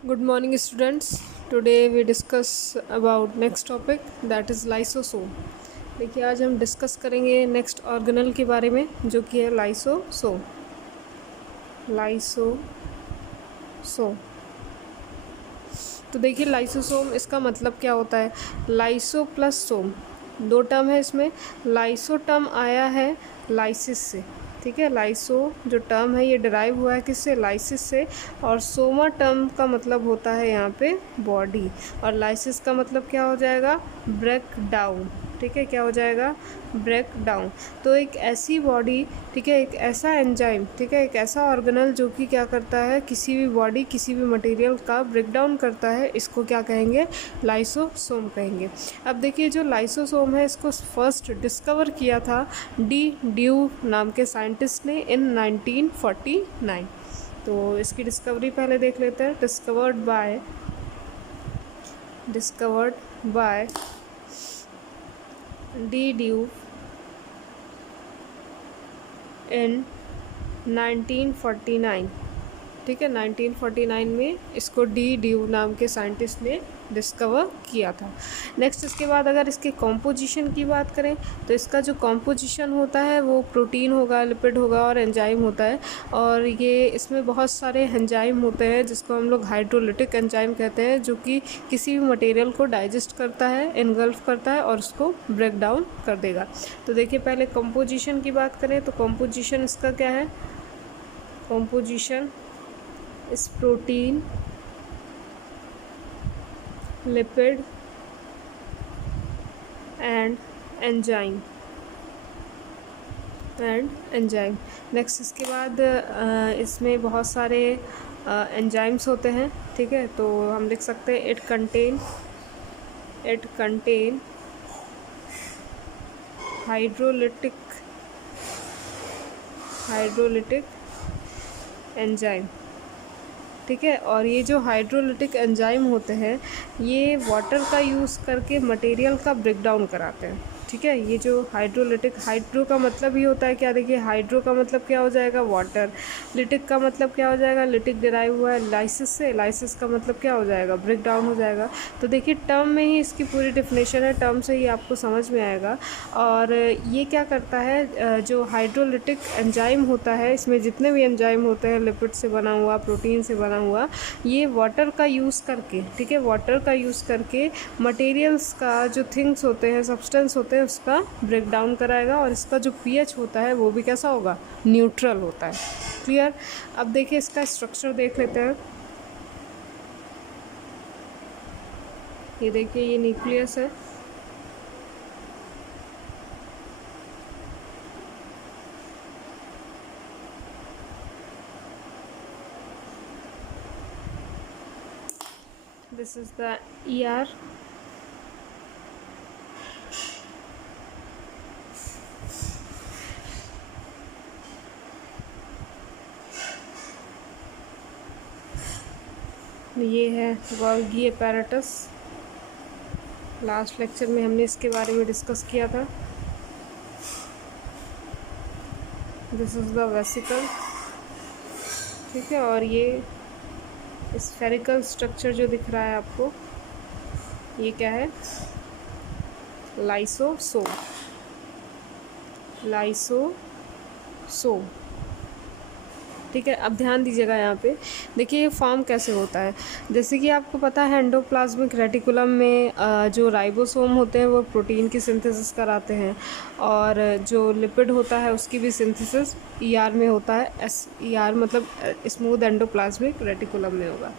Good morning, students. Today we discuss about next topic that is lysosome. देखिए आज हम discuss करेंगे next organelle के बारे में जो कि है लाइसोसोम। लाइसोसोम तो देखिए लाइसोसोम इसका मतलब क्या होता है। लाइसो प्लस सोम, दो टर्म है इसमें। लाइसो टर्म आया है लाइसिस से, ठीक है। लाइसो जो टर्म है ये डिराइव हुआ है किससे, लाइसिस से। और सोमा टर्म का मतलब होता है यहाँ पे बॉडी, और लाइसिस का मतलब क्या हो जाएगा, ब्रेक डाउन, ठीक है। क्या हो जाएगा, ब्रेक डाउन। तो एक ऐसी बॉडी, ठीक है, एक ऐसा एंजाइम, ठीक है, एक ऐसा ऑर्गेनल जो कि क्या करता है, किसी भी बॉडी किसी भी मटेरियल का ब्रेक डाउन करता है, इसको क्या कहेंगे, लाइसोसोम कहेंगे। अब देखिए जो लाइसोसोम है इसको फर्स्ट डिस्कवर किया था डी ड्यू नाम के साइंटिस्ट ने इन 1949। तो इसकी डिस्कवरी पहले देख लेते हैं। डिस्कवर्ड बाय डी ड्यू इन 1949, ठीक है। 1949 में इसको डी ड्यू नाम के साइंटिस्ट ने डिस्कवर किया था। नेक्स्ट इसके बाद अगर इसके कॉम्पोजिशन की बात करें तो इसका जो कॉम्पोजिशन होता है वो प्रोटीन होगा, लिपिड होगा और एंजाइम होता है। और ये इसमें बहुत सारे एंजाइम होते हैं जिसको हम लोग हाइड्रोलिटिक एंजाइम कहते हैं, जो कि किसी भी मटेरियल को डाइजेस्ट करता है, इनगल्फ करता है और उसको ब्रेक डाउन कर देगा। तो देखिए पहले कॉम्पोजिशन की बात करें तो कॉम्पोजिशन इसका क्या है, कॉम्पोजिशन इस protein, lipid and enzyme next इसके बाद इसमें बहुत सारे एंजाइम्स होते हैं, ठीक है। तो हम लिख सकते हैं इट कंटेन हाइड्रोलिटिक एंजाइम, ठीक है। और ये जो हाइड्रोलिटिक एंजाइम होते हैं ये वाटर का यूज़ करके मटेरियल का ब्रेक डाउन कराते हैं, ठीक है। ये जो हाइड्रो का मतलब ही होता है क्या, देखिए हाइड्रो का मतलब क्या हो जाएगा, वाटर। लिटिक का मतलब क्या हो जाएगा, लिटिक डिराइव हुआ है लाइसिस से, लाइसिस का मतलब क्या हो जाएगा, ब्रेक डाउन हो जाएगा। तो देखिए टर्म में ही इसकी पूरी डिफिनेशन है, टर्म से ही आपको समझ में आएगा। और ये क्या करता है, जो हाइड्रोलिटिक एंजाइम होता है, इसमें जितने भी एंजाइम होते हैं, लिपिड से बना हुआ, प्रोटीन से बना हुआ, ये वाटर का यूज़ करके, ठीक है, वाटर का यूज़ करके मटेरियल्स का जो थिंग्स होते हैं, सब्सटेंस होते हैं, उसका ब्रेक डाउन कराएगा। और इसका जो पीएच होता है वो भी कैसा होगा, न्यूट्रल होता है। क्लियर। अब देखिए इसका स्ट्रक्चर देख लेते हैं। ये देखिए ये न्यूक्लियस है, दिस इज द ER, ये है गोल्गी एपैरेटस। लास्ट लेक्चर में हमने इसके बारे में डिस्कस किया था। दिस इज़ द वेसिकल, ठीक है। और ये स्फेरिकल स्ट्रक्चर जो दिख रहा है आपको, ये क्या है, लाइसोसोम। ठीक है। अब ध्यान दीजिएगा यहाँ पे, देखिए ये फॉर्म कैसे होता है। जैसे कि आपको पता है एंडोप्लाज्मिक रेटिकुलम में जो राइबोसोम होते हैं वो प्रोटीन की सिंथेसिस कराते हैं, और जो लिपिड होता है उसकी भी सिंथेसिस ER में होता है। ER मतलब स्मूथ एंडोप्लाज्मिक रेटिकुलम में होगा।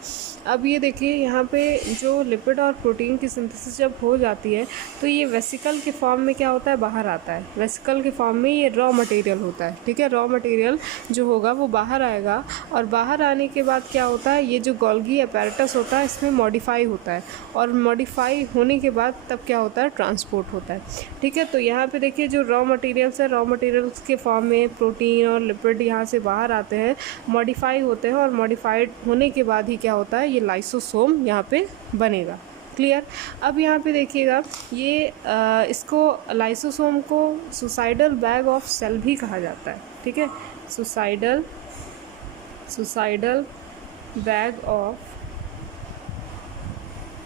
अब ये देखिए यहाँ पे जो लिपिड और प्रोटीन की सिंथेसिस जब हो जाती है तो ये वेसिकल के फॉर्म में क्या होता है, बाहर आता है। वेसिकल के फॉर्म में ये रॉ मटेरियल होता है, ठीक है। रॉ मटेरियल जो होगा वो बाहर आएगा, और बाहर आने के बाद क्या होता है, ये जो गोल्गी अपैरेटस होता है इसमें मॉडिफाई होता है, और मॉडिफाई होने के बाद तब क्या होता है, ट्रांसपोर्ट होता है, ठीक है। तो यहाँ पे देखिए जो रॉ मटेरियल्स है, रॉ मटेरियल्स के फॉर्म में प्रोटीन और लिपिड यहाँ से बाहर आते हैं, मॉडिफाई होते हैं, और मॉडिफाइड होने के बाद ही क्या होता है, ये लाइसोसोम यहाँ पे बनेगा। क्लियर। अब यहाँ पे देखिएगा ये इसको लाइसोसोम को सुसाइडल बैग ऑफ सेल भी कहा जाता है, ठीक है। Suicidal bag of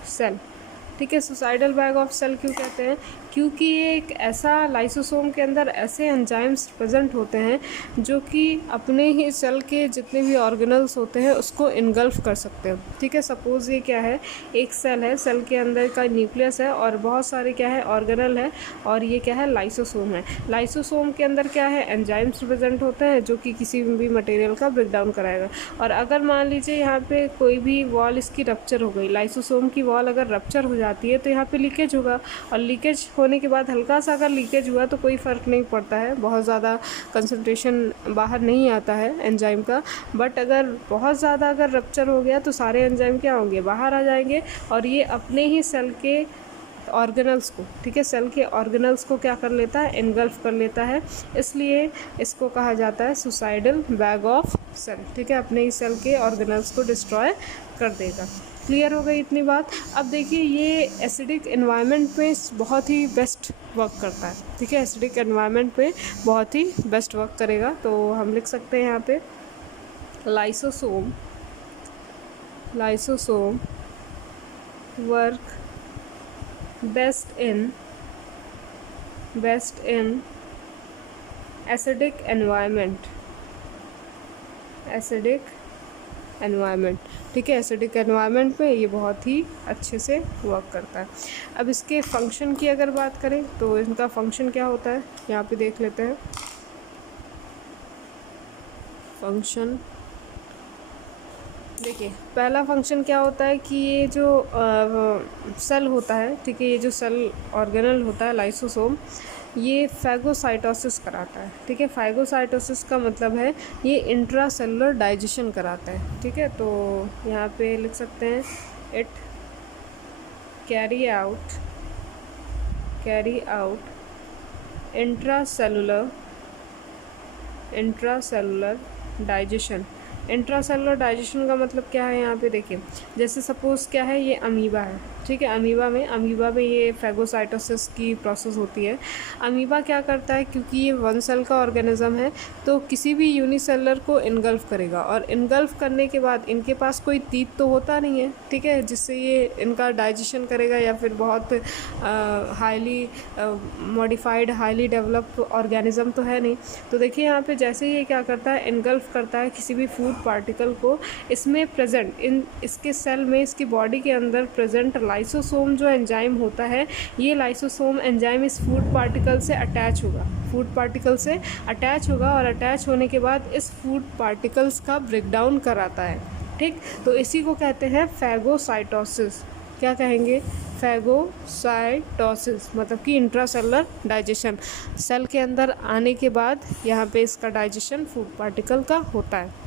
cell. ठीक है, सुसाइडल बैग ऑफ सेल क्यों कहते हैं? क्योंकि ये एक ऐसा लाइसोसोम के अंदर ऐसे एंजाइम्स प्रेजेंट होते हैं जो कि अपने ही सेल के जितने भी ऑर्गेनल्स होते हैं उसको इनगल्फ कर सकते हैं। ठीक है, सपोज़ ये क्या है, एक सेल है, सेल के अंदर का न्यूक्लियस है और बहुत सारे क्या है, ऑर्गेनल है, और ये क्या है, लाइसोसोम है। लाइसोसोम के अंदर क्या है, एंजाइम्स प्रेजेंट होते हैं जो कि किसी भी मटेरियल का ब्रेकडाउन कराएगा। और अगर मान लीजिए यहाँ पे कोई भी वॉल इसकी रप्चर हो गई, लाइसोसोम की वॉल अगर रप्चर हो जाती है तो यहाँ पे लीकेज होगा, और लीकेज होने के बाद हल्का सा अगर लीकेज हुआ तो कोई फ़र्क नहीं पड़ता है, बहुत ज़्यादा कंसंट्रेशन बाहर नहीं आता है एंजाइम का। बट अगर बहुत ज़्यादा अगर रप्चर हो गया तो सारे एंजाइम क्या होंगे, बाहर आ जाएंगे, और ये अपने ही सेल के ऑर्गेनल्स को, ठीक है, सेल के ऑर्गेनल्स को क्या कर लेता है, इनगल्फ कर लेता है। इसलिए इसको कहा जाता है सुसाइडल बैग ऑफ सेल। ठीक है, अपने ही सेल के ऑर्गेनल्स को डिस्ट्रॉय कर देगा। क्लियर हो गई इतनी बात? अब देखिए ये एसिडिक एनवायरनमेंट में बहुत ही बेस्ट वर्क करता है। ठीक है, एसिडिक एनवायरनमेंट पे बहुत ही बेस्ट वर्क करेगा। तो हम लिख सकते हैं यहाँ पे lysosome work best in acidic environment. ठीक है, एसिडिक एनवायरनमेंट में ये बहुत ही अच्छे से वर्क करता है। अब इसके फंक्शन की अगर बात करें तो इनका फंक्शन क्या होता है, यहाँ पे देख लेते हैं। फंक्शन देखिए, पहला फंक्शन क्या होता है कि ये जो सेल होता है, ठीक है, ये जो सेल ऑर्गेनल होता है लाइसोसोम, ये फैगोसाइटोसिस कराता है। ठीक है, फैगोसाइटोसिस का मतलब है ये इंट्रासेलुलर डाइजेशन कराता है। ठीक है, तो यहाँ पे लिख सकते हैं it carry out intracellular digestion. Intracellular digestion का मतलब क्या है, यहाँ पे देखिए, जैसे सपोज़ क्या है, ये अमीबा है। ठीक है, अमीबा में ये फैगोसाइटोसिस की प्रोसेस होती है। अमीबा क्या करता है, क्योंकि ये वन सेल का ऑर्गेनिज्म है तो किसी भी यूनिसेलर को इनगल्फ करेगा, और इनगल्फ करने के बाद इनके पास कोई तीत तो होता नहीं है, ठीक है, जिससे ये इनका डाइजेशन करेगा, या फिर बहुत highly modified highly developed organism तो है नहीं। तो देखिए यहाँ पे जैसे ये क्या करता है, इनगल्फ करता है किसी भी फूड पार्टिकल को, इसमें प्रेजेंट इसके सेल में, इसकी बॉडी के अंदर प्रेजेंट लाइसोसोम जो एंजाइम होता है, ये लाइसोसोम एंजाइम इस फूड पार्टिकल से अटैच होगा, और अटैच होने के बाद इस फूड पार्टिकल्स का ब्रेकडाउन कराता है। ठीक, तो इसी को कहते हैं फैगोसाइटोसिस। क्या कहेंगे, फैगोसाइटोसिस, मतलब कि इंट्रासेलुलर डाइजेशन। सेल के अंदर आने के बाद यहाँ पे इसका डाइजेशन फूड पार्टिकल का होता है।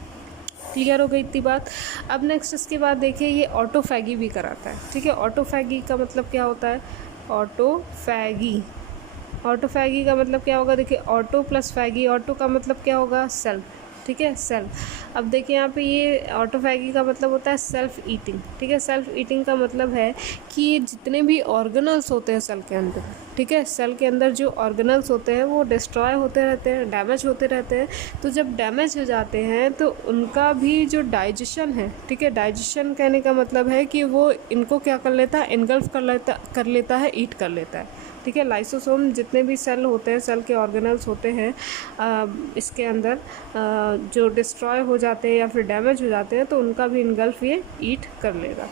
क्लियर हो गई इतनी बात? अब नेक्स्ट इसके बाद देखिए, ये ऑटोफैगी भी कराता है। ठीक है, ऑटोफैगी का मतलब क्या होता है, ऑटोफैगी का मतलब क्या होगा, देखिए, ऑटो प्लस फैगी, ऑटो का मतलब क्या होगा, सेल्फ। ठीक है, सेल्फ। अब देखिए यहाँ पे ये ऑटोफैगी का मतलब होता है सेल्फ ईटिंग। ठीक है, सेल्फ ईटिंग का मतलब है कि ये जितने भी ऑर्गेनल्स होते हैं सेल के अंदर, ठीक है, सेल के अंदर जो ऑर्गेनल्स होते हैं वो डिस्ट्रॉय होते रहते हैं, डैमेज होते रहते हैं। तो जब डैमेज हो जाते हैं तो उनका भी जो डाइजेशन है, ठीक है, डाइजेशन कहने का मतलब है कि वो इनको क्या कर लेता है, इनगल्फ कर लेता है, ईट कर लेता है। ठीक है, लाइसोसोम जितने भी सेल होते हैं, सेल के ऑर्गेनल्स होते हैं, इसके अंदर जो डिस्ट्रॉय हो जाते हैं या फिर डैमेज हो जाते हैं, तो उनका भी इनगल्फ ये ईट कर लेगा।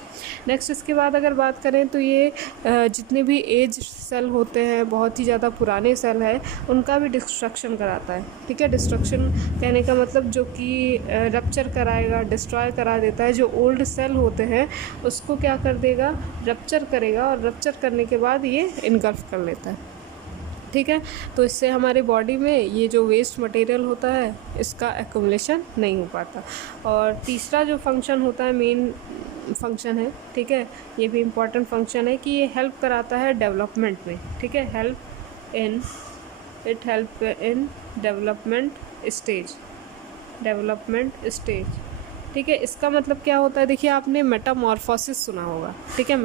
नेक्स्ट इसके बाद अगर बात करें तो ये जितने भी एज सेल होते हैं, बहुत ही ज़्यादा पुराने सेल हैं, उनका भी डिस्ट्रक्शन कराता है। ठीक है, डिस्ट्रक्शन कहने का मतलब जो कि रप्चर कराएगा, डिस्ट्रॉय करा देता है। जो ओल्ड सेल होते हैं उसको क्या कर देगा, रप्चर करेगा, और रप्चर करने के बाद ये इनगल्फ कर लेता है। ठीक है, तो इससे हमारे बॉडी में ये जो वेस्ट मटेरियल होता है इसका एक्युमुलेशन नहीं हो पाता। और तीसरा जो फंक्शन होता है, मेन फंक्शन है, ठीक है, ये भी इम्पॉर्टेंट फंक्शन है कि ये हेल्प कराता है डेवलपमेंट में। ठीक है, हेल्प इन डेवलपमेंट स्टेज। ठीक है। इसका मतलब क्या होता है, देखिए आपने मेटामॉर्फोसिस सुना होगा, ठीक है,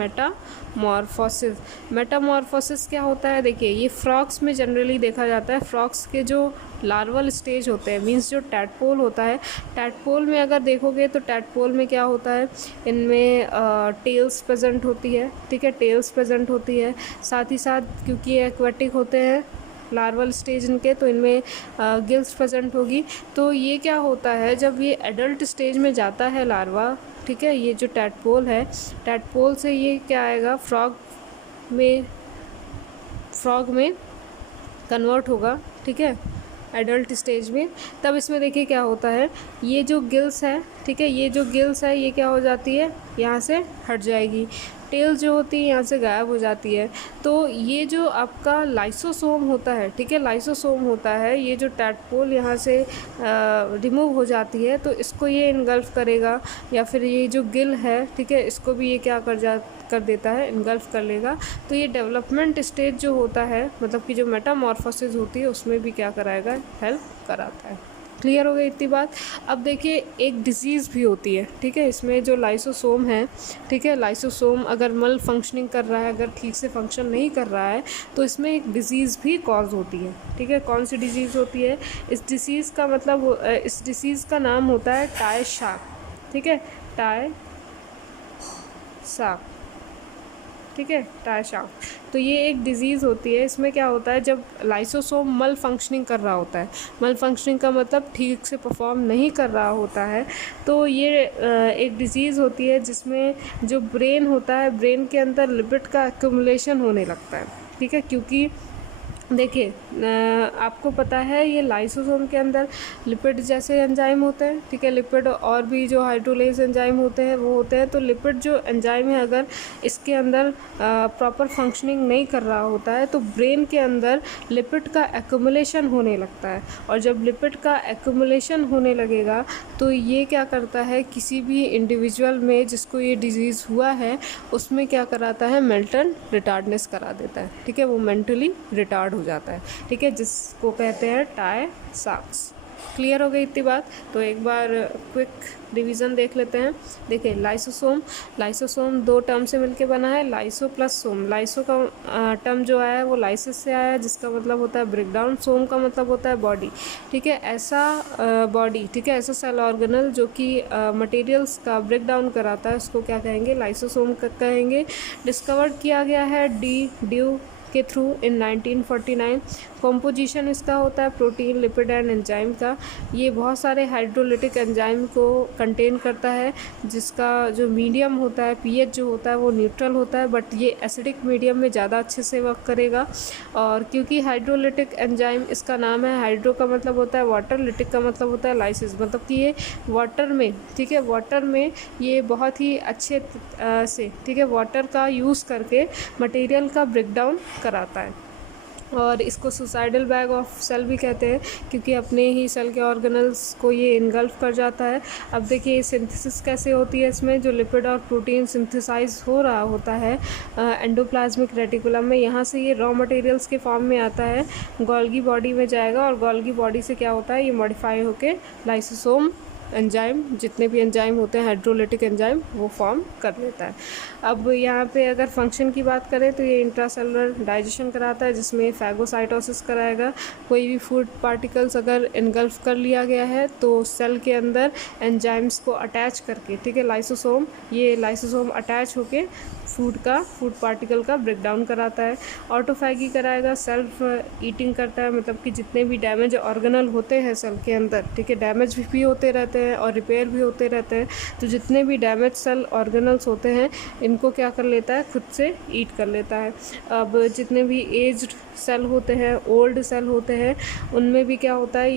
मेटामॉर्फोसिस क्या होता है, देखिए ये फ्रॉग्स में जनरली देखा जाता है। फ्रॉग्स के जो लार्वल स्टेज होते हैं, मींस जो टैडपोल होता है, टैडपोल में अगर देखोगे तो टैडपोल में क्या होता है, इनमें टेल्स प्रेजेंट होती है, ठीक है, टेल्स प्रेजेंट होती है। साथ ही साथ क्योंकि ये एक्वेटिक होते हैं लार्वल स्टेज इनके, तो इनमें गिल्स प्रेजेंट होगी। तो ये क्या होता है, जब ये एडल्ट स्टेज में जाता है लार्वा, ठीक है, ये जो टैडपोल है, टैडपोल से ये क्या आएगा, फ्रॉग में कन्वर्ट होगा, ठीक है, एडल्ट स्टेज में। तब इसमें देखिए क्या होता है, ये जो गिल्स है, ठीक है, ये जो गिल्स है ये क्या हो जाती है, यहाँ से हट जाएगी, टेल जो होती है यहाँ से गायब हो जाती है। तो ये जो आपका लाइसोसोम होता है, ठीक है, लाइसोसोम होता है, ये जो टैडपोल यहाँ से रिमूव हो जाती है तो इसको ये इनगल्फ करेगा, या फिर ये जो गिल है, ठीक है, इसको भी ये क्या कर देता है, इनगल्फ कर लेगा। तो ये डेवलपमेंट स्टेज जो होता है, मतलब कि जो मेटामॉर्फोसिस होती है, उसमें भी क्या कराएगा, हेल्प कराता है। क्लियर हो गई इतनी बात। अब देखिए एक डिजीज़ भी होती है, ठीक है, इसमें जो लाइसोसोम है, ठीक है, लाइसोसोम अगर मल फंक्शनिंग कर रहा है, अगर ठीक से फंक्शन नहीं कर रहा है, तो इसमें एक डिज़ीज़ भी कॉज होती है, ठीक है। कौन सी डिज़ीज़ होती है, इस डिज़ीज़ का मतलब, इस डिज़ीज़ का नाम होता है टाई शाक, ठीक है, टाई शाक, ठीक है, टाई शाक। तो ये एक डिज़ीज़ होती है, इसमें क्या होता है, जब लाइसोसोम मल फंक्शनिंग कर रहा होता है, मल फंक्शनिंग का मतलब ठीक से परफॉर्म नहीं कर रहा होता है, तो ये एक डिज़ीज़ होती है जिसमें जो ब्रेन होता है, ब्रेन के अंदर लिपिड का एक्यूमुलेशन होने लगता है, ठीक है। क्योंकि देखिए आपको पता है ये लाइसोसोम के अंदर लिपिड जैसे एंजाइम होते हैं, ठीक है, लिपिड और भी जो हाइड्रोलेज एंजाइम होते हैं वो होते हैं। तो लिपिड जो एंजाइम है, अगर इसके अंदर प्रॉपर फंक्शनिंग नहीं कर रहा होता है, तो ब्रेन के अंदर लिपिड का एक्यूमुलेशन होने लगता है, और जब लिपिड का एक्यूमुलेशन होने लगेगा तो ये क्या करता है, किसी भी इंडिविजुअल में जिसको ये डिजीज़ हुआ है उसमें क्या कराता है, मेंटल रिटार्डनेस करा देता है, ठीक है, वो मेंटली रिटार्ड हो जाता है, ठीक है, जिसको कहते हैं टाई शाक्स। क्लियर हो गई इतनी बात। तो एक बार क्विक रिवीजन देख लेते हैं। देखिए लाइसोसोम दो टर्म से मिलके बना है, लाइसो प्लस सोम। लाइसो का टर्म जो आया है वो लाइसिस से आया है, जिसका मतलब होता है ब्रेकडाउन, सोम का मतलब होता है बॉडी, ठीक है, ऐसा बॉडी, ठीक है, ऐसा सेल ऑर्गेनल जो कि मटेरियल्स का ब्रेकडाउन कराता है, उसको क्या कहेंगे, लाइसोसोम कहेंगे। डिस्कवर्ड किया गया है ड्यू के थ्रू इन 1949। कॉम्पोजिशन इसका होता है प्रोटीन, लिपिड एंड एंजाइम का। ये बहुत सारे हाइड्रोलिटिक एंजाइम को कंटेन करता है, जिसका जो मीडियम होता है, पीएच जो होता है वो न्यूट्रल होता है, बट ये एसिडिक मीडियम में ज़्यादा अच्छे से वर्क करेगा। और क्योंकि हाइड्रोलिटिक एंजाइम इसका नाम है, हाइड्रो का मतलब होता है वाटर, लिटिक का मतलब होता है लाइसिस, मतलब कि ये वाटर में, ठीक है, वाटर में ये बहुत ही अच्छे से, ठीक है, वाटर का यूज़ करके मटेरियल का ब्रेकडाउन कराता है। और इसको सुसाइडल बैग ऑफ सेल भी कहते हैं, क्योंकि अपने ही सेल के ऑर्गेनल्स को ये इनगल्फ कर जाता है। अब देखिए सिंथेसिस कैसे होती है, इसमें जो लिपिड और प्रोटीन सिंथेसाइज हो रहा होता है एंडोप्लाज्मिक रेटिकुलम में, यहाँ से ये रॉ मटेरियल्स के फॉर्म में आता है, गोल्गी बॉडी में जाएगा, और गोल्गी बॉडी से क्या होता है, ये मॉडिफाई होकर लाइसोसोम एंजाइम, जितने भी एंजाइम होते हैं हाइड्रोलिटिक एंजाइम, वो फॉर्म कर लेता है। अब यहाँ पे अगर फंक्शन की बात करें तो ये इंट्रासेलुलर डाइजेशन कराता है, जिसमें फैगोसाइटोसिस कराएगा। कोई भी फूड पार्टिकल्स अगर इनगल्फ कर लिया गया है तो सेल के अंदर एंजाइम्स को अटैच करके, ठीक है, लाइसोसोम अटैच होके फूड पार्टिकल का ब्रेकडाउन कराता है। ऑटोफैगी कराएगा, सेल्फ ईटिंग करता है, मतलब कि जितने भी डैमेज ऑर्गेनल होते हैं सेल के अंदर, ठीक है, डैमेज भी होते रहते हैं और रिपेयर भी होते रहते हैं, तो जितने भी डैमेज सेल ऑर्गेनल्स होते हैं इनको क्या कर लेता है, खुद से ईट कर लेता है। अब जितने भी एज्ड सेल होते हैं, ओल्ड सेल होते हैं, उनमें भी क्या होता है,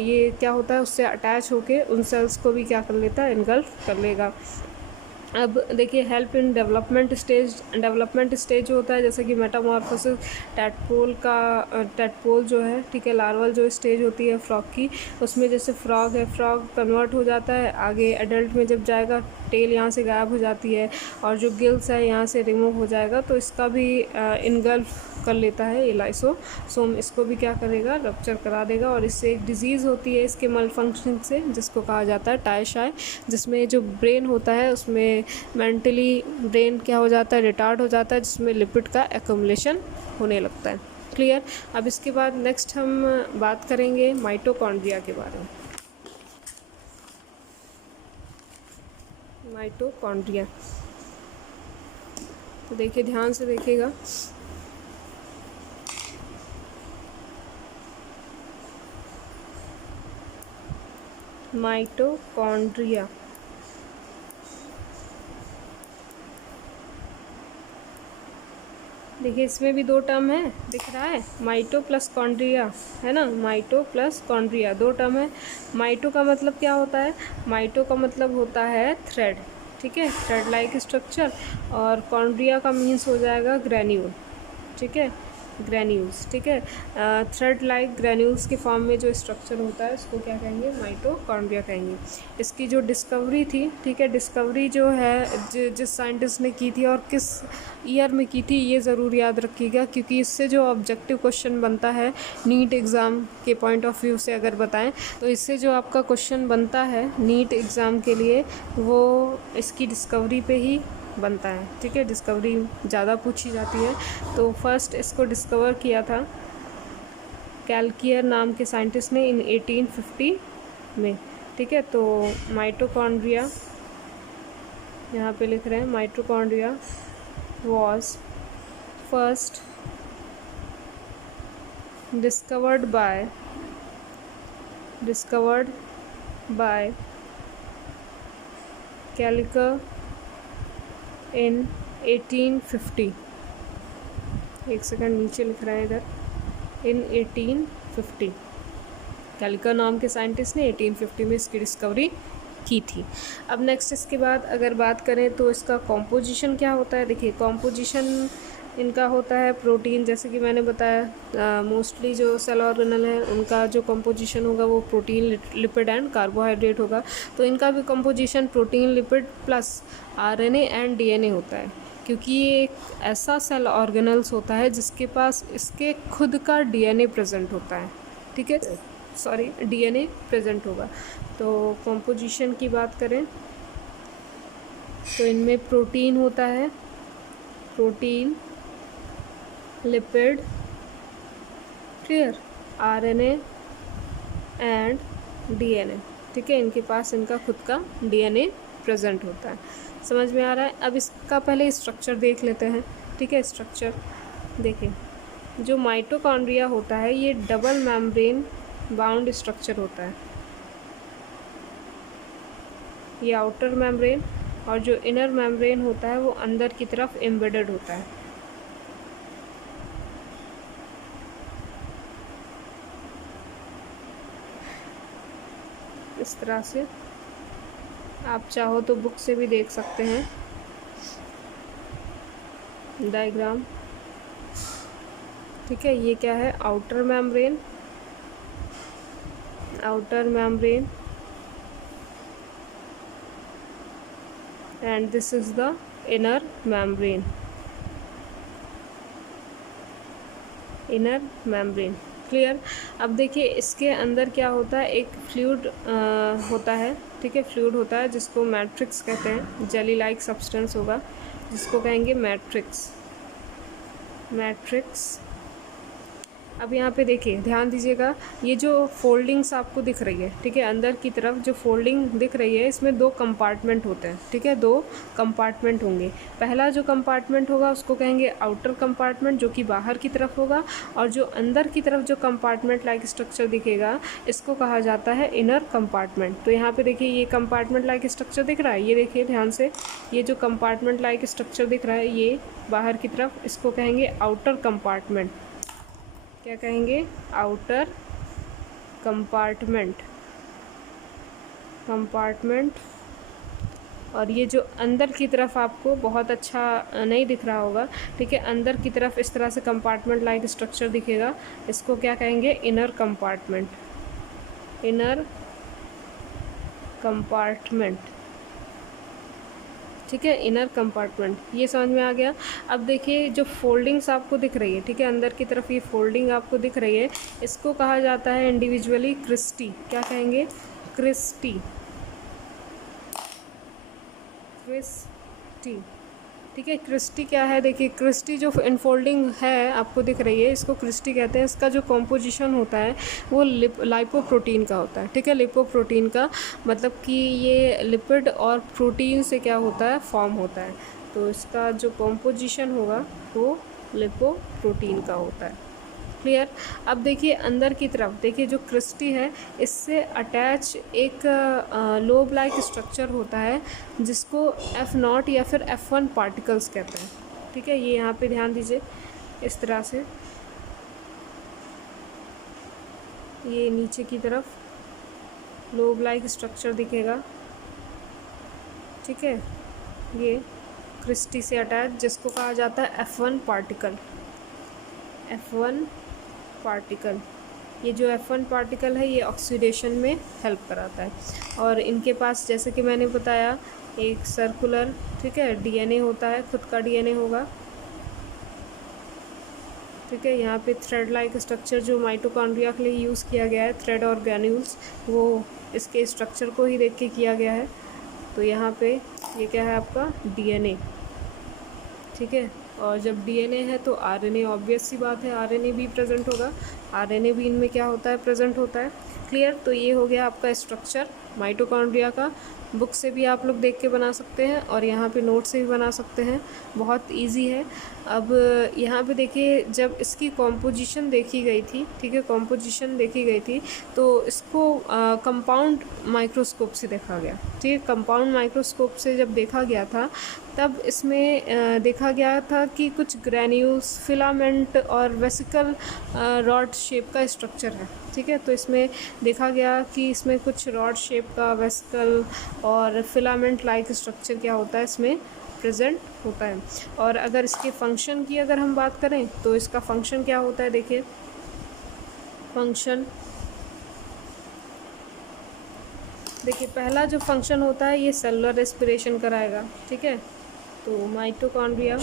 ये क्या होता है, उससे अटैच होके उन सेल्स को भी क्या कर लेता है, इनगल्फ कर लेगा। अब देखिए हेल्प इन डेवलपमेंट स्टेज होता है, जैसे कि मेटामॉर्फोसिस, टैडपोल जो है, ठीक है, लार्वल जो स्टेज होती है फ्रॉग की, उसमें जैसे फ्रॉग है, फ्रॉग कन्वर्ट हो जाता है, आगे एडल्ट में जब जाएगा टेल यहाँ से गायब हो जाती है और जो गिल्स है यहाँ से रिमूव हो जाएगा, तो इसका भी इनगल्फ कर लेता है ये लाइसोसोम, इसको भी क्या करेगा, रप्चर करा देगा, और इससे एक डिजीज़ होती है इसके मल फंक्शन से, जिसको कहा जाता है टाई शाई, जिसमें जो ब्रेन होता है उसमें मेंटली ब्रेन क्या हो जाता है, रिटार्ड हो जाता है, जिसमें लिपिड का एक्युमुलेशन होने लगता है। क्लियर। अब इसके बाद नेक्स्ट हम बात करेंगे माइटोकॉन्ड्रिया के बारे में। माइटोकॉन्ड्रिया, तो देखिए ध्यान से देखिएगा, माइटोकॉन्ड्रिया देखिए इसमें भी दो टर्म है, दिख रहा है, माइटो प्लस कॉन्ड्रिया, है ना, माइटो प्लस कॉन्ड्रिया, दो टर्म है। माइटो का मतलब क्या होता है, माइटो का मतलब होता है थ्रेड, ठीक है, थ्रेड लाइक स्ट्रक्चर, और कॉन्ड्रिया का मीन्स हो जाएगा ग्रैन्यूल, ठीक है, ग्रैन्यूल्स, ठीक है, थ्रेड लाइक ग्रैन्यूल्स के फॉर्म में जो स्ट्रक्चर होता है उसको क्या कहेंगे, माइटोकॉन्ड्रिया कहेंगे। इसकी जो डिस्कवरी थी, ठीक है, डिस्कवरी जो है जिस साइंटिस्ट ने की थी और किस ईयर में की थी ये ज़रूर याद रखिएगा, क्योंकि इससे जो ऑब्जेक्टिव क्वेश्चन बनता है नीट एग्ज़ाम के पॉइंट ऑफ व्यू से अगर बताएं तो इससे जो आपका क्वेश्चन बनता है नीट एग्ज़ाम के लिए वो इसकी डिस्कवरी पे ही बनता है, ठीक है, डिस्कवरी ज़्यादा पूछी जाती है। तो फर्स्ट इसको डिस्कवर किया था कैल्कियर नाम के साइंटिस्ट ने इन 1850 में, ठीक है। तो माइटोकॉन्ड्रिया यहाँ पे लिख रहे हैं, mitochondria was first discovered by Kepler in 1850, एक सेकंड नीचे लिख रहा है इधर, इन 1850 केल्कर नाम के साइंटिस्ट ने 1850 में इसकी डिस्कवरी की थी। अब नेक्स्ट इसके बाद अगर बात करें तो इसका कॉम्पोजिशन क्या होता है, देखिए कॉम्पोजिशन इनका होता है प्रोटीन, जैसे कि मैंने बताया मोस्टली जो सेल ऑर्गेनल है उनका जो कंपोजिशन होगा वो प्रोटीन, लिपिड एंड कार्बोहाइड्रेट होगा। तो इनका भी composition protein, lipid plus RNA and DNA होता है, क्योंकि ये एक ऐसा सेल ऑर्गेनल्स होता है जिसके पास इसके खुद का डीएनए प्रेजेंट होता है, ठीक है, सॉरी डीएनए प्रेजेंट होगा। तो कंपोजिशन की बात करें तो इनमें प्रोटीन होता है, protein, lipid, clear, RNA and DNA, ठीक है, इनके पास इनका खुद का डीएनए प्रेजेंट होता है। समझ में आ रहा है। अब इसका पहले स्ट्रक्चर देख लेते हैं, ठीक है। स्ट्रक्चर देखिए, जो माइटोकॉन्ड्रिया होता है ये डबल मेम्ब्रेन बाउंड स्ट्रक्चर होता है, ये आउटर मेम्ब्रेन, और जो इनर मेम्ब्रेन होता है वो अंदर की तरफ एम्बेडेड होता है। इस तरह से आप चाहो तो बुक से भी देख सकते हैं डायग्राम, ठीक है। ये क्या है, outer membrane, outer membrane, and this is the inner membrane, inner membrane, clear. अब देखिए इसके अंदर क्या होता है, एक फ्लूइड होता है, ठीक है, फ्लूइड होता है जिसको मैट्रिक्स कहते हैं, जेली लाइक सब्सटेंस होगा जिसको कहेंगे मैट्रिक्स, मैट्रिक्स। अब यहाँ पे देखिए ध्यान दीजिएगा, ये जो फोल्डिंग्स आपको दिख रही है, ठीक है, अंदर की तरफ जो फोल्डिंग दिख रही है इसमें दो कंपार्टमेंट होते हैं, ठीक है, दो कंपार्टमेंट होंगे। पहला जो कंपार्टमेंट होगा उसको कहेंगे आउटर कंपार्टमेंट, जो कि बाहर की तरफ होगा, और जो अंदर की तरफ जो कंपार्टमेंट लाइक स्ट्रक्चर दिखेगा इसको कहा जाता है इनर कंपार्टमेंट। तो यहाँ पे देखिए ये कंपार्टमेंट लाइक स्ट्रक्चर दिख रहा है, ये देखिए ध्यान से, ये जो कंपार्टमेंट लाइक स्ट्रक्चर दिख रहा है ये बाहर की तरफ, इसको कहेंगे आउटर कंपार्टमेंट। क्या कहेंगे, आउटर कंपार्टमेंट, कंपार्टमेंट। और ये जो अंदर की तरफ आपको बहुत अच्छा नहीं दिख रहा होगा, ठीक है, अंदर की तरफ इस तरह से कंपार्टमेंट लाइक स्ट्रक्चर दिखेगा, इसको क्या कहेंगे, इनर कंपार्टमेंट, इनर कंपार्टमेंट, ठीक है, इनर कंपार्टमेंट, ये समझ में आ गया। अब देखिए जो फोल्डिंग्स आपको दिख रही है, ठीक है, अंदर की तरफ ये फोल्डिंग आपको दिख रही है, इसको कहा जाता है इंडिविजुअली क्रिस्टी। क्या कहेंगे? Christie, Christie. ठीक है, क्रिस्टी क्या है? देखिए क्रिस्टी जो इनफोल्डिंग है आपको दिख रही है, इसको क्रिस्टी कहते हैं। इसका जो कॉम्पोजिशन होता है वो लाइपोप्रोटीन का होता है। ठीक है, लिपोप्रोटीन का मतलब कि ये लिपिड और प्रोटीन से क्या होता है, फॉर्म होता है। तो इसका जो कॉम्पोजिशन होगा वो लिपोप्रोटीन का होता है। क्लियर। अब देखिए अंदर की तरफ देखिए जो क्रिस्टी है इससे अटैच एक लोब लाइक स्ट्रक्चर होता है जिसको F0 या फिर F1 पार्टिकल्स कहते हैं। ठीक है, ये यहाँ पे ध्यान दीजिए, इस तरह से ये नीचे की तरफ लोब लाइक स्ट्रक्चर दिखेगा। ठीक है, ये क्रिस्टी से अटैच जिसको कहा जाता है F1 पार्टिकल। F1 पार्टिकल, ये जो F1 पार्टिकल है ये ऑक्सीडेशन में हेल्प कराता है। और इनके पास जैसे कि मैंने बताया एक सर्कुलर, ठीक है, DNA होता है, खुद का DNA होगा। ठीक है, यहाँ पे थ्रेड लाइक स्ट्रक्चर जो माइटोकॉन्ड्रिया के लिए यूज़ किया गया है, थ्रेड और ग्रैन्यूल्स, वो इसके स्ट्रक्चर को ही देख के किया गया है। तो यहाँ पे ये क्या है आपका DNA। ठीक है, और जब DNA है तो RNA, ऑब्वियस सी बात है RNA भी प्रेजेंट होगा, RNA भी इनमें क्या होता है, प्रेजेंट होता है। क्लियर। तो ये हो गया आपका स्ट्रक्चर माइटोकॉन्ड्रिया का। बुक से भी आप लोग देख के बना सकते हैं और यहाँ पे नोट से भी बना सकते हैं, बहुत इजी है। अब यहाँ पे देखिए जब इसकी कॉम्पोजिशन देखी गई थी, ठीक है, कॉम्पोजिशन देखी गई थी तो इसको कंपाउंड माइक्रोस्कोप से देखा गया। ठीक है, कंपाउंड माइक्रोस्कोप से जब देखा गया था तब इसमें देखा गया था कि कुछ ग्रैन्यूल्स, फिलामेंट और वेसिकल रॉड शेप का स्ट्रक्चर है। ठीक है, तो इसमें देखा गया कि इसमें कुछ रॉड शेप का वेसिकल और फिलामेंट लाइक स्ट्रक्चर क्या होता है, इसमें प्रेजेंट होता है। और अगर इसके फंक्शन की अगर हम बात करें तो इसका फंक्शन क्या होता है, देखिए फंक्शन, देखिए पहला जो फंक्शन होता है ये सेलुलर रेस्पिरेशन कराएगा। ठीक है, तो mitochondria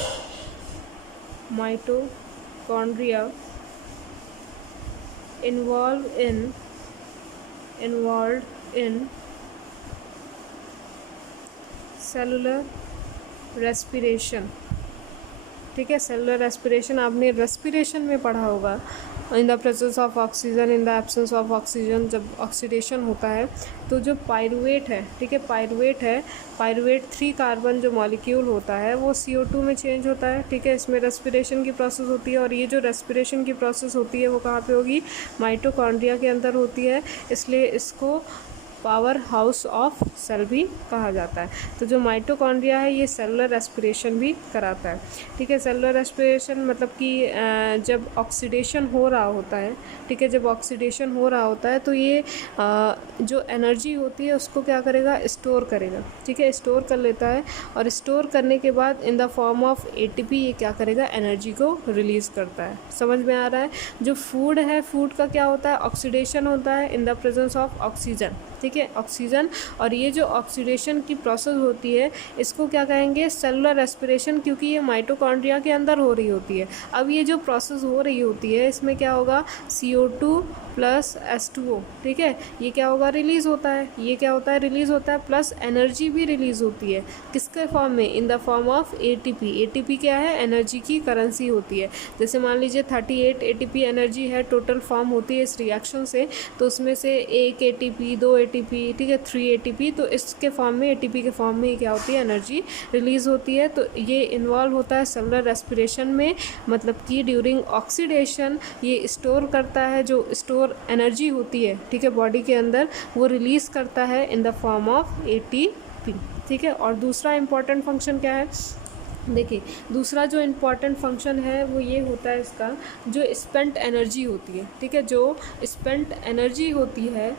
involve in cellular respiration. ठीक है, सेलुलर रेस्पिरेशन आपने रेस्पिरेशन में पढ़ा होगा, in the presence of oxygen, in the absence of oxygen. जब ऑक्सीडेशन होता है तो जो पायरुवेट है, ठीक है, पायरुवेट 3 कार्बन जो मॉलिक्यूल होता है वो CO2 में चेंज होता है। ठीक है, इसमें रेस्पिरेशन की प्रोसेस होती है और ये जो रेस्पिरेशन की प्रोसेस होती है वो कहाँ पे होगी, माइटोकॉन्ड्रिया के अंदर होती है, इसलिए इसको पावर हाउस ऑफ सेल भी कहा जाता है। तो जो माइटोकॉन्ड्रिया है ये सेलुलर रेस्पिरेशन भी कराता है। ठीक है, सेलुलर रेस्पिरेशन मतलब कि जब ऑक्सीडेशन हो रहा होता है, ठीक है, जब ऑक्सीडेशन हो रहा होता है तो ये जो एनर्जी होती है उसको क्या करेगा, स्टोर करेगा। ठीक है, स्टोर कर लेता है और स्टोर करने के बाद in the form of ATP ये क्या करेगा, एनर्जी को रिलीज़ करता है। समझ में आ रहा है। जो फूड है, फूड का क्या होता है, ऑक्सीडेशन होता है in the presence of oxygen. ठीक है, ऑक्सीजन, और ये जो ऑक्सीडेशन की प्रोसेस होती है इसको क्या कहेंगे, सेलुलर रेस्पिरेशन, क्योंकि ये माइटोकॉन्ड्रिया के अंदर हो रही होती है। अब ये जो प्रोसेस हो रही होती है इसमें क्या होगा, CO2 प्लस H2O। ठीक है, ये क्या होगा, रिलीज़ होता है, ये क्या होता है, रिलीज़ होता है, प्लस एनर्जी भी रिलीज़ होती है। किसके फॉर्म में, in the form of ATP। ATP क्या है, एनर्जी की करेंसी होती है। जैसे मान लीजिए 38 ATP एनर्जी है, टोटल फॉर्म होती है इस रिएक्शन से, तो उसमें से 1 ATP, 2 ATP, ठीक है, 3 ATP, तो इसके फॉर्म में, ATP के फॉर्म में क्या होती है, एनर्जी रिलीज़ होती है। तो ये इन्वॉल्व होता है सेलुलर रेस्पिरेशन में, मतलब कि ड्यूरिंग ऑक्सीडेशन ये स्टोर करता है, जो स्टोर एनर्जी होती है, ठीक है, बॉडी के अंदर, वो रिलीज़ करता है in the form of ATP। ठीक है, और दूसरा इम्पॉर्टेंट फंक्शन क्या है, देखिए दूसरा जो इम्पॉर्टेंट फंक्शन है वो ये होता है इसका, जो स्पेंट एनर्जी होती है। ठीक है, जो स्पेंट एनर्जी होती है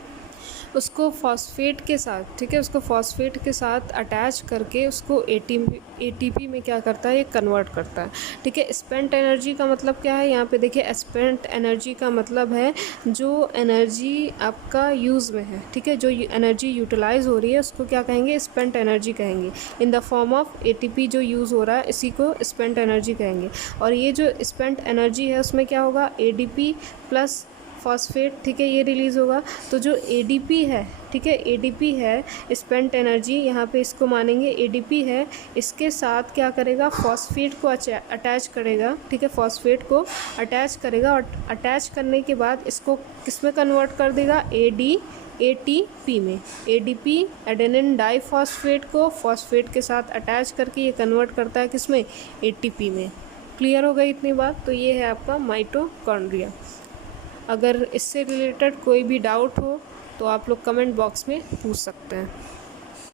उसको फॉस्फेट के साथ, ठीक है, उसको फॉस्फेट के साथ अटैच करके उसको एटीपी में क्या करता है, ये कन्वर्ट करता है। ठीक है, स्पेंट एनर्जी का मतलब क्या है, यहाँ पे देखिए स्पेंट एनर्जी का मतलब है जो एनर्जी आपका यूज़ में है, ठीक है, जो एनर्जी यूटिलाइज हो रही है उसको क्या कहेंगे, स्पेंट एनर्जी कहेंगे। In the form of ATP जो यूज़ हो रहा है इसी को स्पेंट एनर्जी कहेंगे। और ये जो स्पेंट एनर्जी है उसमें क्या होगा, एडीपी प्लस फॉस्फेट, ठीक है, ये रिलीज़ होगा। तो जो एडीपी है, ठीक है, एडीपी है स्पेंट एनर्जी, यहाँ पे इसको मानेंगे एडीपी है, इसके साथ क्या करेगा, फॉस्फेट को अटैच करेगा, ठीक है, फॉस्फेट को अटैच करेगा और अटैच करने के बाद इसको किस में कन्वर्ट कर देगा, एटीपी में। एडीपी एडेनिन डाइफॉस्फेट को फॉस्फेट के साथ अटैच करके ये कन्वर्ट करता है किस में, एटीपी में। क्लियर हो गई इतनी बात। तो ये है आपका माइटोकॉन्ड्रिया। अगर इससे रिलेटेड कोई भी डाउट हो तो आप लोग कमेंट बॉक्स में पूछ सकते हैं।